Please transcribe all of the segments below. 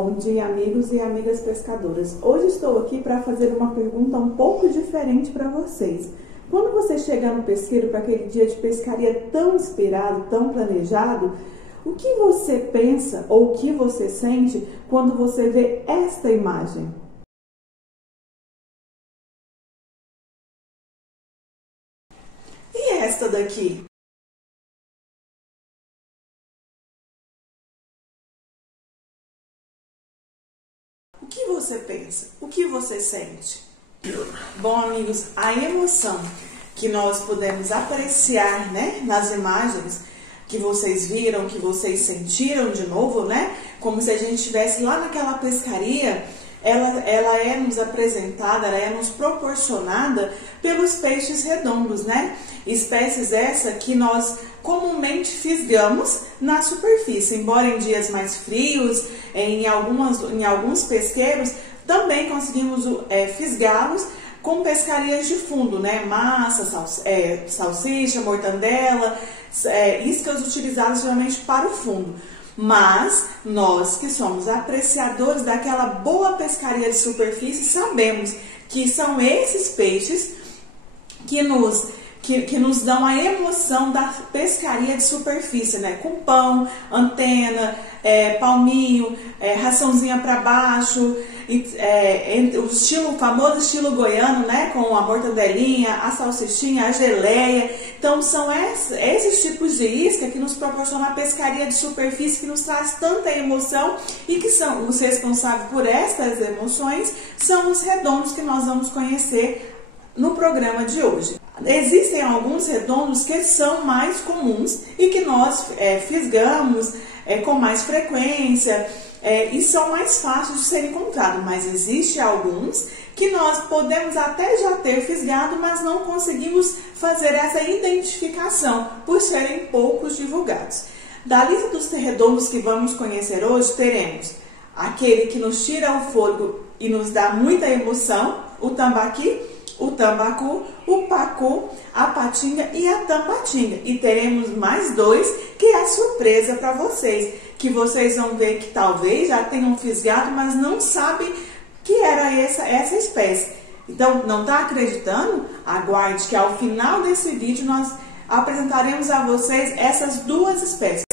Bom dia, amigos e amigas pescadoras. Hoje estou aqui para fazer uma pergunta um pouco diferente para vocês. Quando você chega no pesqueiro para aquele dia de pescaria tão inspirado, tão planejado, o que você pensa ou o que você sente quando você vê esta imagem? E esta daqui? O que você pensa? O que você sente? Bom, amigos, a emoção que nós podemos apreciar, né, nas imagens que vocês viram, que vocês sentiram de novo, né, como se a gente estivesse lá naquela pescaria, ela é nos apresentada, ela é nos proporcionada pelos peixes redondos, né? Espécies essa que nós comumente fisgamos na superfície, embora em dias mais frios, em alguns pesqueiros, também conseguimos fisgá-los com pescarias de fundo, né? Massa, salsicha, mortandela, iscas utilizadas geralmente para o fundo. Mas nós que somos apreciadores daquela boa pescaria de superfície, sabemos que são esses peixes que nos dão a emoção da pescaria de superfície, né? Com pão, antena, palminho, raçãozinha para baixo, o famoso estilo goiano, né? Com a mortandelinha, a salsichinha, a geleia. Então são esses tipos de isca que nos proporcionam a pescaria de superfície, que nos traz tanta emoção, e que são os responsáveis por estas emoções, são os redondos que nós vamos conhecer no programa de hoje. Existem alguns redondos que são mais comuns e que nós fisgamos com mais frequência e são mais fáceis de ser encontrados, mas existem alguns que nós podemos até já ter fisgado, mas não conseguimos fazer essa identificação por serem poucos divulgados. Da lista dos redondos que vamos conhecer hoje, teremos aquele que nos tira o fôlego e nos dá muita emoção, o tambaqui, o tambacu, o pacu, a patinga e a tambatinga. E teremos mais dois que é surpresa para vocês, que vocês vão ver que talvez já tenham fisgado, mas não sabem que era essa espécie. Então, não está acreditando? Aguarde que ao final desse vídeo nós apresentaremos a vocês essas duas espécies.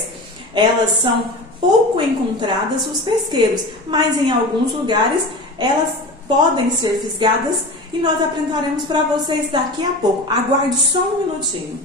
Elas são pouco encontradas nos pesqueiros, mas em alguns lugares elas podem ser fisgadas e nós apresentaremos para vocês daqui a pouco. Aguarde só um minutinho.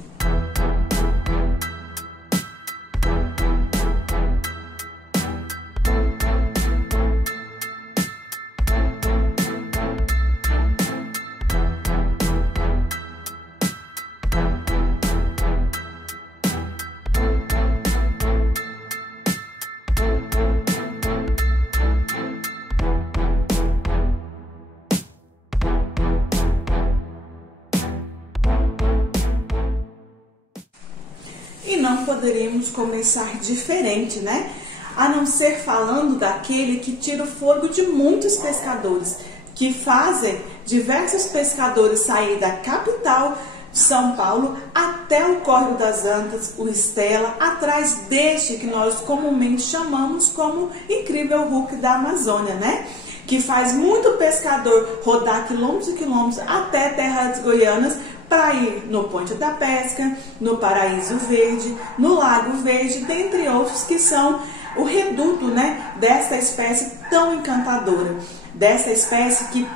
E não poderíamos começar diferente, né? A não ser falando daquele que tira o fôlego de muitos pescadores, que fazem diversos pescadores sair da capital de São Paulo até o Córrego das Antas, o Estela, atrás deste que nós comumente chamamos como incrível Hulk da Amazônia, né? Que faz muito pescador rodar quilômetros e quilômetros até terras goianas para ir no Ponte da Pesca, no Paraíso Verde, no Lago Verde, dentre outros que são o reduto, né, dessa espécie tão encantadora, dessa espécie que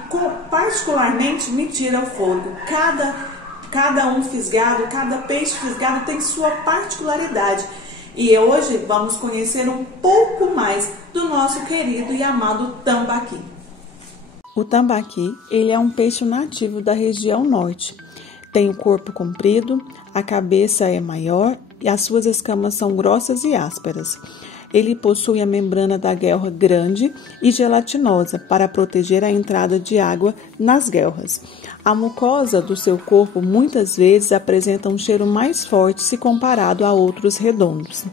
particularmente me tira o fôlego. Cada um fisgado, cada peixe fisgado tem sua particularidade. E hoje vamos conhecer um pouco mais do nosso querido e amado tambaqui. O tambaqui, ele é um peixe nativo da região norte. Tem o corpo comprido, a cabeça é maior e as suas escamas são grossas e ásperas. Ele possui a membrana da guelra grande e gelatinosa para proteger a entrada de água nas guelras. A mucosa do seu corpo muitas vezes apresenta um cheiro mais forte se comparado a outros redondos.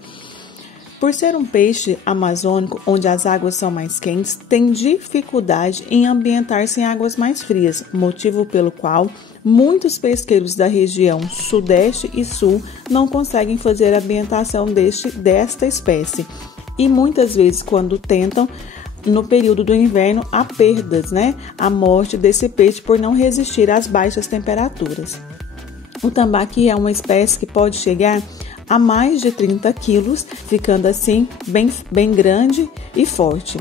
Por ser um peixe amazônico, onde as águas são mais quentes, tem dificuldade em ambientar-se em águas mais frias, motivo pelo qual muitos pesqueiros da região sudeste e sul não conseguem fazer a ambientação desta espécie. E muitas vezes, quando tentam, no período do inverno há perdas, né? A morte desse peixe por não resistir às baixas temperaturas. O tambaqui é uma espécie que pode chegar a mais de 30 quilos, ficando assim bem grande e forte.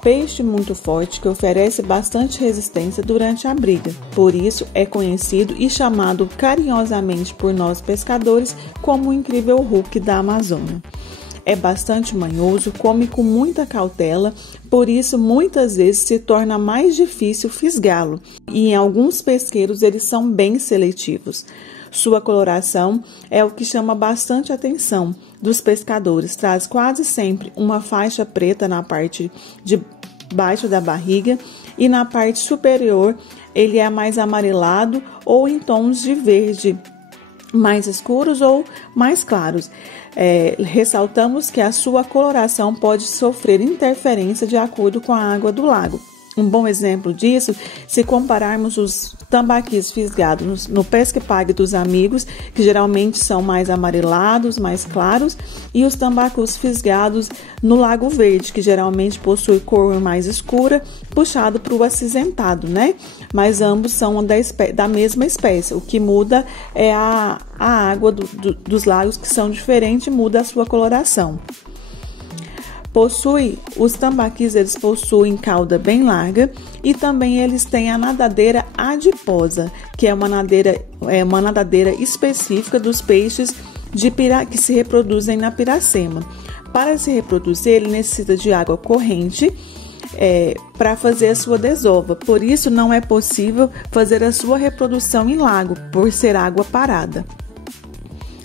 Peixe muito forte que oferece bastante resistência durante a briga. Por isso é conhecido e chamado carinhosamente por nós pescadores como o incrível Hulk da Amazônia. É bastante manhoso, come com muita cautela, por isso muitas vezes se torna mais difícil fisgá-lo. E em alguns pesqueiros eles são bem seletivos. Sua coloração é o que chama bastante atenção dos pescadores. Traz quase sempre uma faixa preta na parte de baixo da barriga e na parte superior ele é mais amarelado ou em tons de verde mais escuros ou mais claros. Ressaltamos que a sua coloração pode sofrer interferência de acordo com a água do lago. Um bom exemplo disso, se compararmos os tambaquis fisgados no Pesca e Pague dos amigos, que geralmente são mais amarelados, mais claros, e os tambacus fisgados no Lago Verde, que geralmente possui cor mais escura, puxado para o acinzentado, né? Mas ambos são da mesma espécie. O que muda é a água dos lagos, que são diferentes, muda a sua coloração. Os tambaquis, eles possuem cauda bem larga e também eles têm a nadadeira adiposa, que é uma nadadeira específica dos peixes que se reproduzem na Piracema. Para se reproduzir, ele necessita de água corrente para fazer a sua desova. Por isso, não é possível fazer a sua reprodução em lago, por ser água parada.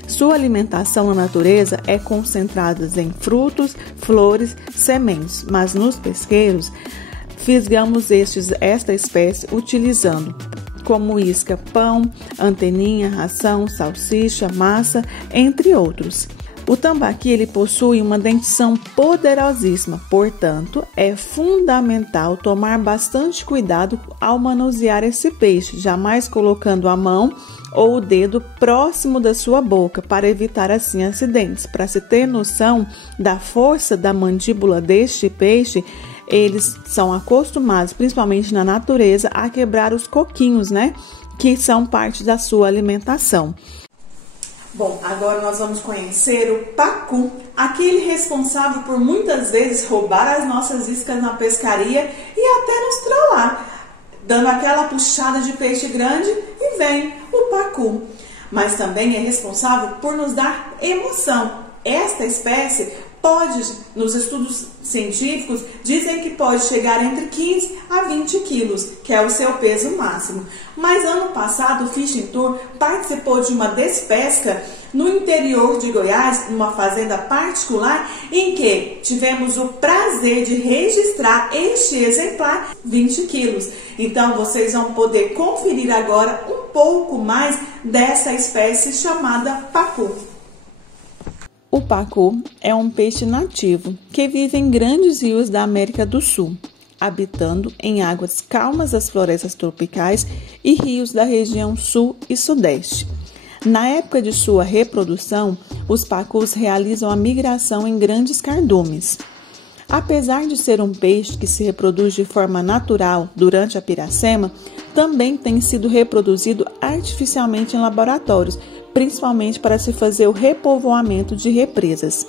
Sua alimentação na natureza é concentrada em frutos, flores, sementes, mas nos pesqueiros fisgamos esta espécie utilizando como isca pão, anteninha, ração, salsicha, massa, entre outros. O tambaqui ele possui uma dentição poderosíssima, portanto, é fundamental tomar bastante cuidado ao manusear esse peixe, jamais colocando a mão ou o dedo próximo da sua boca, para evitar assim acidentes. Para se ter noção da força da mandíbula deste peixe, eles são acostumados, principalmente na natureza, a quebrar os coquinhos, né? Que são parte da sua alimentação. Bom, agora nós vamos conhecer o pacu, aquele responsável por muitas vezes roubar as nossas iscas na pescaria e até nos trollar, dando aquela puxada de peixe grande e vem o pacu. Mas também é responsável por nos dar emoção. Esta espécie pode, nos estudos científicos, dizem que pode chegar entre 15 a 20 quilos, que é o seu peso máximo. Mas ano passado o Fishing Tour participou de uma despesca no interior de Goiás, numa fazenda particular, em que tivemos o prazer de registrar este exemplar 20 quilos. Então vocês vão poder conferir agora um pouco mais dessa espécie chamada pacu. O pacu é um peixe nativo que vive em grandes rios da América do Sul, habitando em águas calmas das florestas tropicais e rios da região sul e sudeste. Na época de sua reprodução, os pacus realizam a migração em grandes cardumes. Apesar de ser um peixe que se reproduz de forma natural durante a Piracema, também tem sido reproduzido artificialmente em laboratórios, principalmente para se fazer o repovoamento de represas.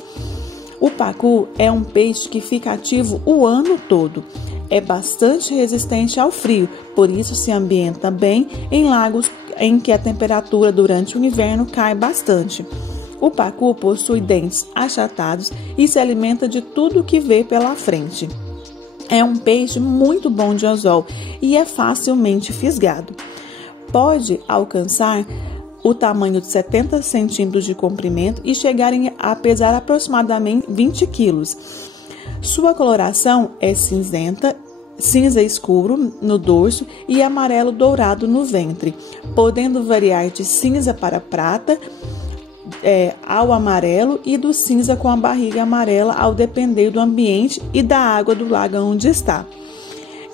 O pacu é um peixe que fica ativo o ano todo. É bastante resistente ao frio, por isso se ambienta bem em lagos em que a temperatura durante o inverno cai bastante. O pacu possui dentes achatados e se alimenta de tudo que vê pela frente. É um peixe muito bom de anzol e é facilmente fisgado. Pode alcançar o tamanho de 70 centímetros de comprimento e chegarem a pesar aproximadamente 20 quilos. Sua coloração é cinza escuro no dorso e amarelo dourado no ventre, podendo variar de cinza para prata ao amarelo e do cinza com a barriga amarela ao depender do ambiente e da água do lago onde está.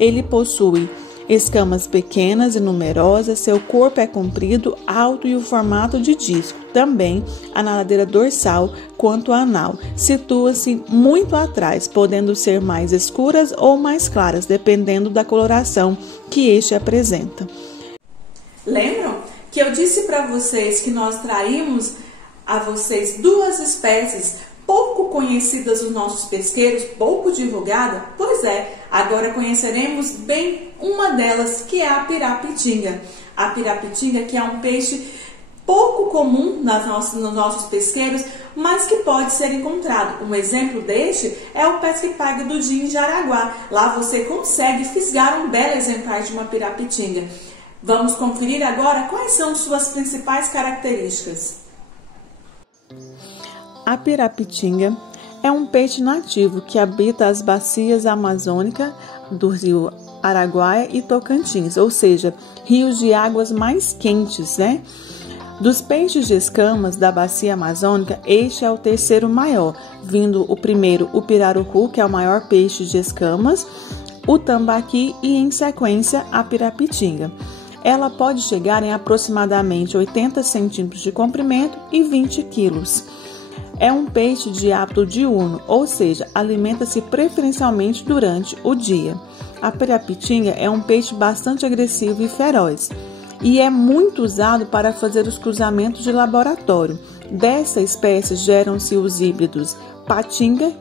Ele possui Escamas pequenas e numerosas, seu corpo é comprido, alto e o formato de disco. Também a nadadeira dorsal quanto a anal situa-se muito atrás, podendo ser mais escuras ou mais claras, dependendo da coloração que este apresenta. Lembram que eu disse para vocês que nós traímos a vocês duas espécies pouco conhecidas dos nossos pesqueiros, pouco divulgada? Pois é, agora conheceremos bem uma delas, que é a pirapitinga. A pirapitinga, que é um peixe pouco comum nos nossos pesqueiros, mas que pode ser encontrado. Um exemplo deste é o Pesca e Pague do dia em Jaraguá. Lá você consegue fisgar um belo exemplar de uma pirapitinga. Vamos conferir agora quais são suas principais características. A pirapitinga é um peixe nativo que habita as bacias amazônicas do rio Araguaia e Tocantins, ou seja, rios de águas mais quentes, né? Dos peixes de escamas da bacia amazônica, este é o terceiro maior, vindo o primeiro, o pirarucu, que é o maior peixe de escamas, o tambaqui e, em sequência, a pirapitinga. Ela pode chegar em aproximadamente 80 centímetros de comprimento e 20 quilos. É um peixe de hábito diurno, ou seja, alimenta-se preferencialmente durante o dia. A pirapitinga é um peixe bastante agressivo e feroz e é muito usado para fazer os cruzamentos de laboratório. Dessa espécie geram-se os híbridos patinga,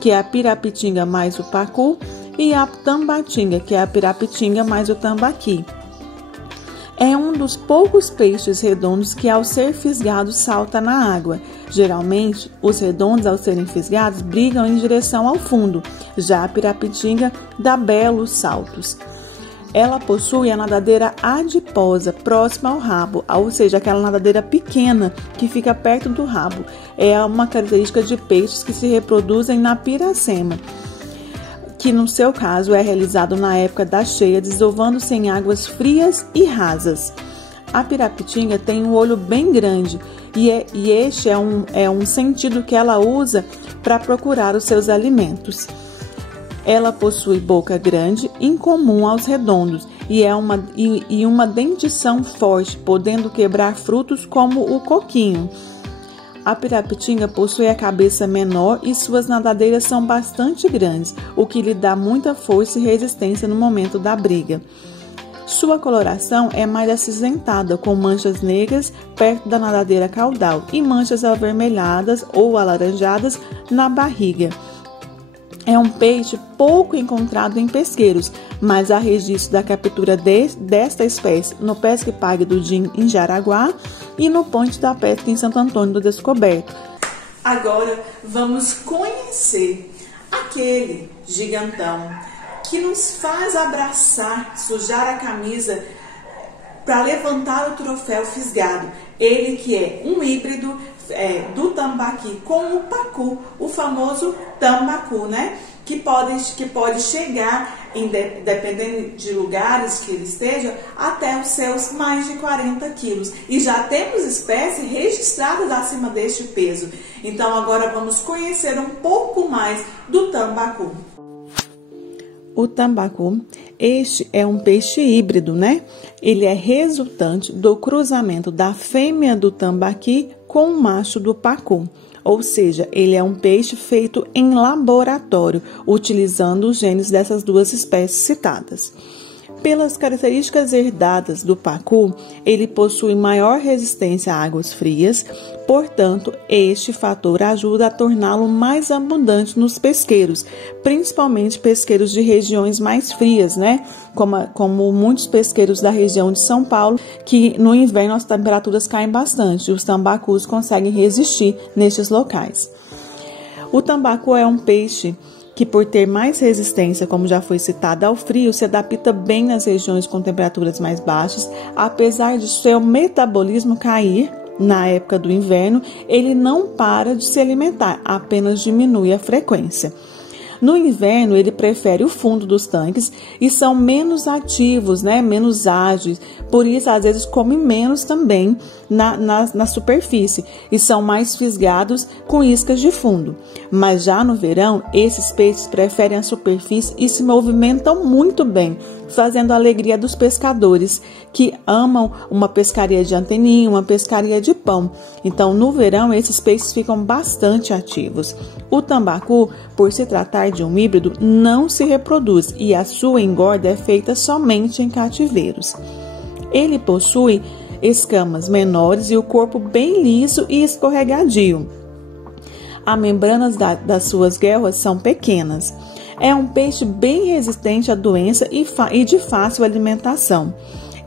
que é a pirapitinga mais o pacu, e a tambatinga, que é a pirapitinga mais o tambaqui. É um dos poucos peixes redondos que, ao ser fisgado, salta na água. Geralmente, os redondos, ao serem fisgados, brigam em direção ao fundo. Já a pirapitinga dá belos saltos. Ela possui a nadadeira adiposa, próxima ao rabo, ou seja, aquela nadadeira pequena que fica perto do rabo. É uma característica de peixes que se reproduzem na piracema, que no seu caso é realizado na época da cheia, desovando-se em águas frias e rasas. A pirapitinga tem um olho bem grande e este é um sentido que ela usa para procurar os seus alimentos. Ela possui boca grande, incomum aos redondos, e uma dentição forte, podendo quebrar frutos como o coquinho. A pirapitinga possui a cabeça menor e suas nadadeiras são bastante grandes, o que lhe dá muita força e resistência no momento da briga. Sua coloração é mais acinzentada, com manchas negras perto da nadadeira caudal e manchas avermelhadas ou alaranjadas na barriga. É um peixe pouco encontrado em pesqueiros, mas há registro da captura desta espécie no Pesca e Pague do Din em Jaraguá e no Ponte da Pesca em Santo Antônio do Descoberto. Agora vamos conhecer aquele gigantão que nos faz abraçar, sujar a camisa para levantar o troféu fisgado. Ele que é um híbrido do tambaqui com o pacu, o famoso tambacu, né? Que pode chegar, dependendo de lugares que ele esteja, até os seus mais de 40 quilos. E já temos espécies registradas acima deste peso. Então agora vamos conhecer um pouco mais do tambacu. O tambacu, este é um peixe híbrido, né? Ele é resultante do cruzamento da fêmea do tambaqui com o macho do pacu. Ou seja, ele é um peixe feito em laboratório, utilizando os genes dessas duas espécies citadas. Pelas características herdadas do pacu, ele possui maior resistência a águas frias, portanto, este fator ajuda a torná-lo mais abundante nos pesqueiros, principalmente pesqueiros de regiões mais frias, né? Como muitos pesqueiros da região de São Paulo, que no inverno as temperaturas caem bastante e os tambacus conseguem resistir nestes locais. O tambacu é um peixe que, por ter mais resistência, como já foi citado, ao frio, se adapta bem nas regiões com temperaturas mais baixas. Apesar de seu metabolismo cair na época do inverno, ele não para de se alimentar, apenas diminui a frequência. No inverno, ele prefere o fundo dos tanques e são menos ativos, né? Menos ágeis, por isso às vezes comem menos também na superfície e são mais fisgados com iscas de fundo. Mas já no verão, esses peixes preferem a superfície e se movimentam muito bem, fazendo a alegria dos pescadores que amam uma pescaria de anteninha, uma pescaria de pão. Então, no verão, esses peixes ficam bastante ativos. O tambacu, por se tratar de um híbrido, não se reproduz e a sua engorda é feita somente em cativeiros. Ele possui escamas menores e o corpo bem liso e escorregadio. As membranas das suas guelras são pequenas. É um peixe bem resistente à doença e de fácil alimentação.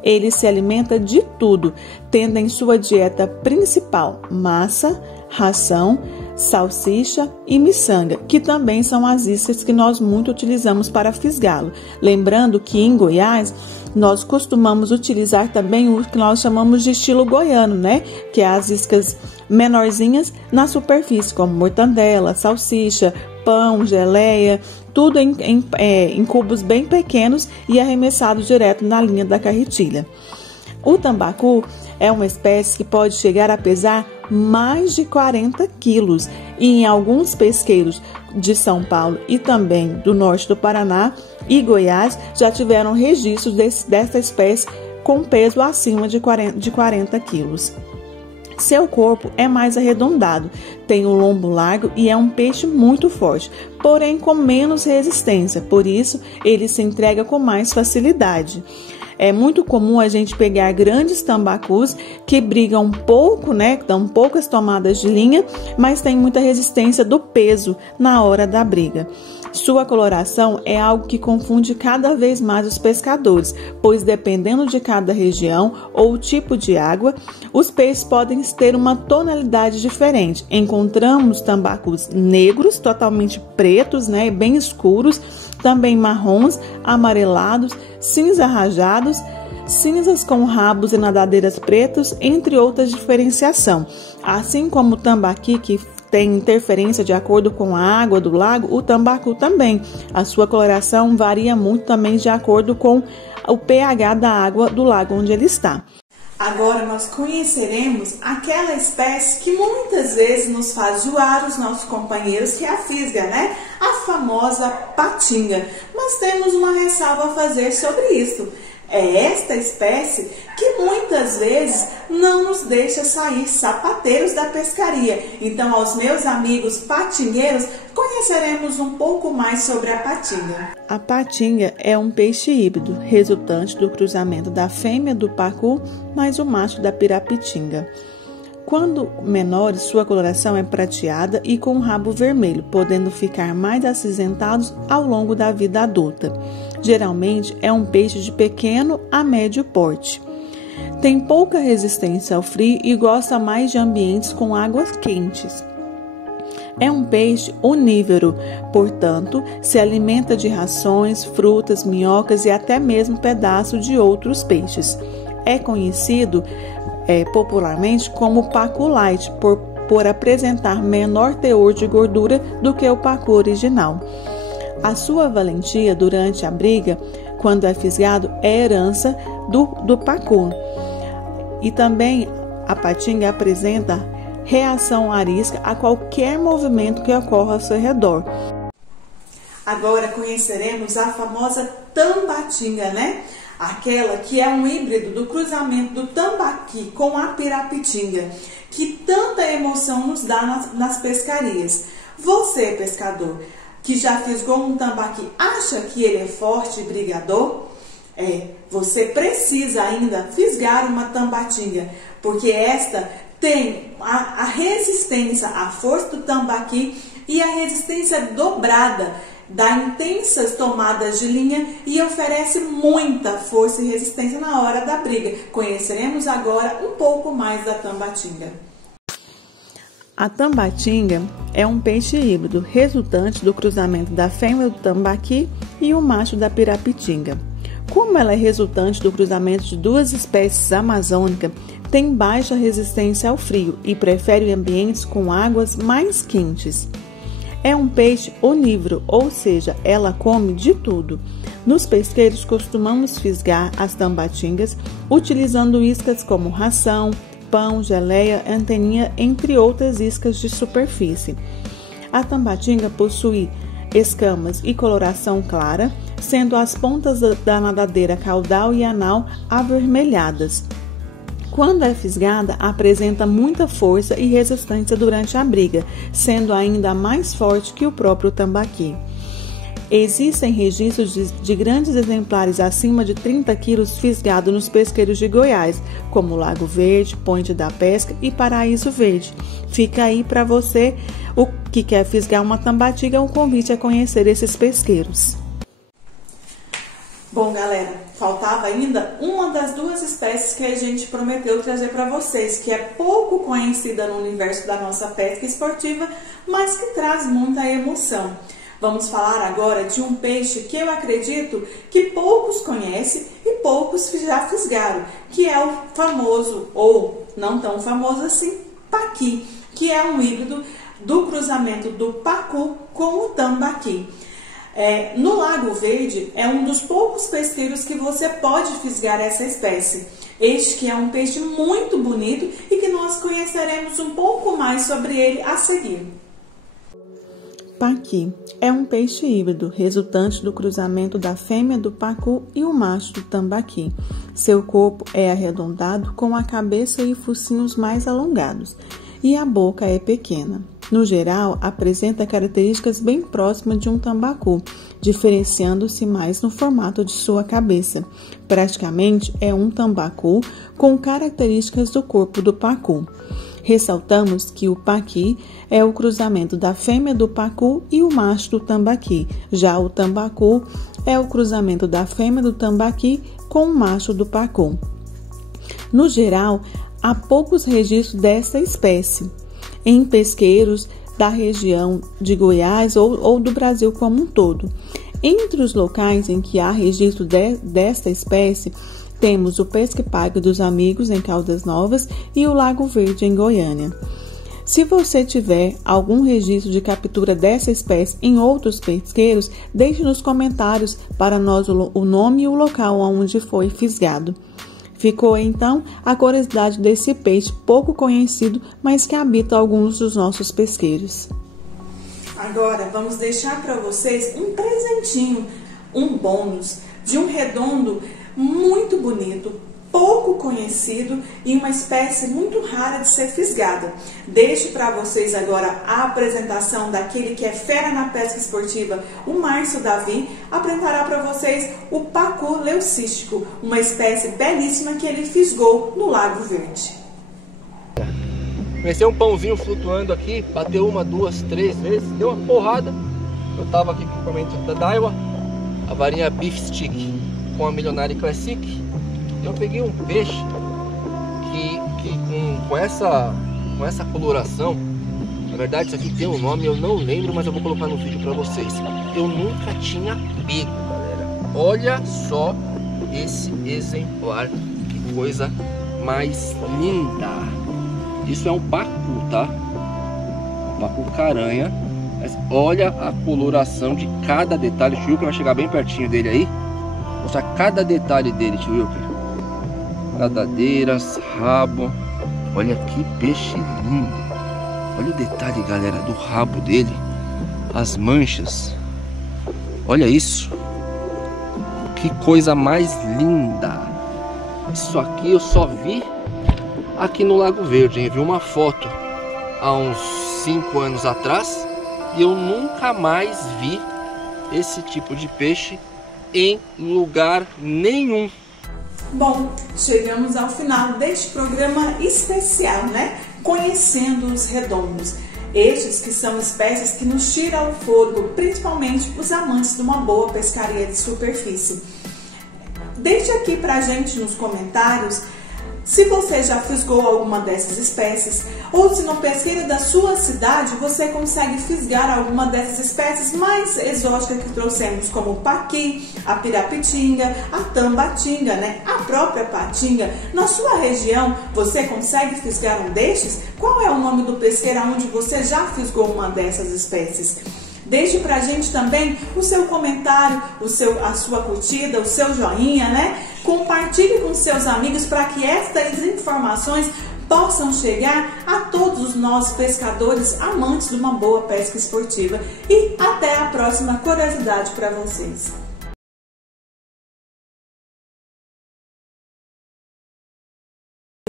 Ele se alimenta de tudo, tendo em sua dieta principal massa, ração, salsicha e miçanga, que também são as iscas que nós muito utilizamos para fisgá-lo. Lembrando que em Goiás nós costumamos utilizar também o que nós chamamos de estilo goiano, né? Que é as iscas menorzinhas na superfície, como mortandela, salsicha, pão, geleia, tudo em cubos bem pequenos e arremessado direto na linha da carretilha. O tambacu é uma espécie que pode chegar a pesar mais de 40 quilos e em alguns pesqueiros de São Paulo e também do norte do Paraná e Goiás já tiveram registros dessa espécie com peso acima de 40 quilos. Seu corpo é mais arredondado, tem um lombo largo e é um peixe muito forte, porém com menos resistência, por isso ele se entrega com mais facilidade. É muito comum a gente pegar grandes tambacus que brigam um pouco, né, dão poucas tomadas de linha, mas tem muita resistência do peso na hora da briga. Sua coloração é algo que confunde cada vez mais os pescadores, pois dependendo de cada região ou tipo de água, os peixes podem ter uma tonalidade diferente. Encontramos tambacus negros, totalmente pretos, né, bem escuros, também marrons, amarelados, cinza rajados, cinzas com rabos e nadadeiras pretos, entre outras diferenciação. Assim como o tambaqui, que tem interferência de acordo com a água do lago, o tambacu também. A sua coloração varia muito também de acordo com o pH da água do lago onde ele está. Agora nós conheceremos aquela espécie que muitas vezes nos faz zoar os nossos companheiros, que é a fisga, né? A famosa patinga. Mas temos uma ressalva a fazer sobre isso. É esta espécie que muitas vezes não nos deixa sair sapateiros da pescaria. Então, aos meus amigos patingueiros, conheceremos um pouco mais sobre a patinga. A patinga é um peixe híbrido, resultante do cruzamento da fêmea do pacu mais o macho da pirapitinga. Quando menores, sua coloração é prateada e com o rabo vermelho, podendo ficar mais acinzentados ao longo da vida adulta. Geralmente é um peixe de pequeno a médio porte. Tem pouca resistência ao frio e gosta mais de ambientes com águas quentes. É um peixe onívoro, portanto, se alimenta de rações, frutas, minhocas e até mesmo pedaços de outros peixes. É conhecido popularmente como pacu light, por apresentar menor teor de gordura do que o pacu original. A sua valentia durante a briga, quando é fisgado, é herança do pacu. E também a patinga apresenta reação arisca a qualquer movimento que ocorra ao seu redor. Agora conheceremos a famosa tambatinga, né? Aquela que é um híbrido do cruzamento do tambaqui com a pirapitinga, que tanta emoção nos dá nas pescarias. Você, pescador, que já fisgou um tambaqui, acha que ele é forte e brigador? Você precisa ainda fisgar uma tambatinga, porque esta tem a resistência à força do tambaqui e a resistência dobrada, dá intensas tomadas de linha e oferece muita força e resistência na hora da briga. Conheceremos agora um pouco mais da tambatinga. A tambatinga é um peixe híbrido, resultante do cruzamento da fêmea do tambaqui e o macho da pirapitinga. Como ela é resultante do cruzamento de duas espécies amazônicas, tem baixa resistência ao frio e prefere ambientes com águas mais quentes. É um peixe onívoro, ou seja, ela come de tudo. Nos pesqueiros costumamos fisgar as tambatingas utilizando iscas como ração, pão, geleia, anteninha, entre outras iscas de superfície. A tambatinga possui escamas e coloração clara, sendo as pontas da nadadeira caudal e anal avermelhadas. Quando é fisgada, apresenta muita força e resistência durante a briga, sendo ainda mais forte que o próprio tambaqui. Existem registros de grandes exemplares acima de 30 quilos fisgados nos pesqueiros de Goiás, como Lago Verde, Ponte da Pesca e Paraíso Verde. Fica aí para você, o que quer fisgar uma tambatiga, um convite a conhecer esses pesqueiros. Bom, galera, faltava ainda uma das duas espécies que a gente prometeu trazer para vocês, que é pouco conhecida no universo da nossa pesca esportiva, mas que traz muita emoção. Vamos falar agora de um peixe que eu acredito que poucos conhecem e poucos já fisgaram, que é o famoso, ou não tão famoso assim, paqui, que é um híbrido do cruzamento do pacu com o tambaqui. No Lago Verde é um dos poucos pesqueiros que você pode fisgar essa espécie. Este que é um peixe muito bonito e que nós conheceremos um pouco mais sobre ele a seguir. Paqui é um peixe híbrido, resultante do cruzamento da fêmea do pacu e o macho do tambaqui. Seu corpo é arredondado, com a cabeça e focinhos mais alongados, e a boca é pequena. No geral, apresenta características bem próximas de um tambacu, diferenciando-se mais no formato de sua cabeça. Praticamente é um tambacu com características do corpo do pacu. Ressaltamos que o paqui é o cruzamento da fêmea do pacu e o macho do tambaqui. Já o tambacu é o cruzamento da fêmea do tambaqui com o macho do pacu. No geral, há poucos registros dessa espécie em pesqueiros da região de Goiás ou do Brasil como um todo. Entre os locais em que há registro desta espécie, temos o Pesque-Pague dos Amigos, em Caldas Novas, e o Lago Verde, em Goiânia. Se você tiver algum registro de captura dessa espécie em outros pesqueiros, deixe nos comentários para nós o nome e o local onde foi fisgado. Ficou então a curiosidade desse peixe pouco conhecido, mas que habita alguns dos nossos pesqueiros. Agora vamos deixar para vocês um presentinho, um bônus de um redondo muito bonito, pouco conhecido e uma espécie muito rara de ser fisgada. Deixo para vocês agora a apresentação daquele que é fera na pesca esportiva, o Márcio Davi, apresentará para vocês o pacu leucístico, uma espécie belíssima que ele fisgou no Lago Verde. Comecei um pãozinho flutuando aqui, bateu uma, duas, três vezes, deu uma porrada. Eu tava aqui com o equipamento da Daiwa, a varinha Beef Stick com a Milionary Classic. Eu peguei um peixe que com essa coloração, na verdade isso aqui tem um nome, eu não lembro, mas eu vou colocar no vídeo para vocês. Eu nunca tinha pego, galera. Olha só esse exemplar, que coisa mais linda. Isso é um pacu, tá? Um pacu caranha. Mas olha a coloração de cada detalhe. O tio Wilker vai chegar bem pertinho dele aí. Mostrar cada detalhe dele, tio Wilker. Nadadeiras, rabo. Olha que peixe lindo. Olha o detalhe, galera, do rabo dele. As manchas. Olha isso. Que coisa mais linda. Isso aqui eu só vi aqui no Lago Verde, hein? Eu vi uma foto há uns 5 anos atrás e eu nunca mais vi esse tipo de peixe em lugar nenhum. Bom, chegamos ao final deste programa especial, né? Conhecendo os redondos. Estes que são espécies que nos tiram o fôlego, principalmente os amantes de uma boa pescaria de superfície. Deixe aqui pra gente nos comentários se você já fisgou alguma dessas espécies, ou se no pesqueiro da sua cidade você consegue fisgar alguma dessas espécies mais exóticas que trouxemos, como o paqui, a pirapitinga, a tambatinga, né? A própria patinga. Na sua região você consegue fisgar um destes? Qual é o nome do pesqueiro onde você já fisgou uma dessas espécies? Deixe pra gente também o seu comentário, a sua curtida, o seu joinha, né? Compartilhe com seus amigos para que estas informações possam chegar a todos nós pescadores amantes de uma boa pesca esportiva. E até a próxima curiosidade para vocês.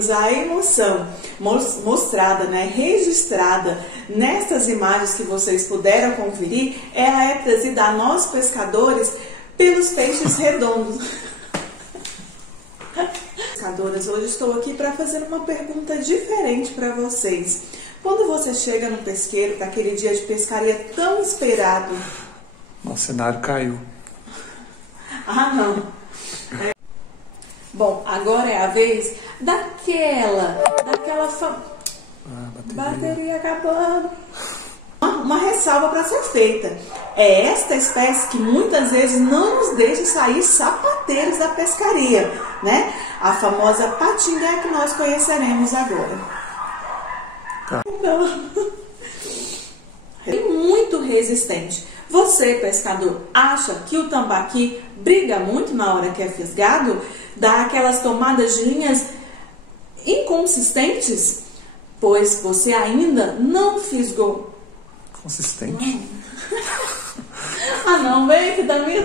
A emoção mostrada, né, registrada nestas imagens que vocês puderam conferir, ela é trazida a nós pescadores pelos peixes redondos. Pescadoras, hoje estou aqui para fazer uma pergunta diferente para vocês. Quando você chega no pesqueiro, para aquele dia de pescaria tão esperado... Nosso cenário caiu. Ah, não. Bom, agora é a vez daquela bateria acabando. Uma ressalva para ser feita. É esta espécie que muitas vezes não nos deixa sair sapateiros da pescaria, né? A famosa patinga que nós conheceremos agora. Tá. É muito resistente. Você, pescador, acha que o tambaqui briga muito na hora que é fisgado? Dá aquelas tomadas de linhas inconsistentes? Pois você ainda não fisgou. Consistente? Ah não, vem que da minha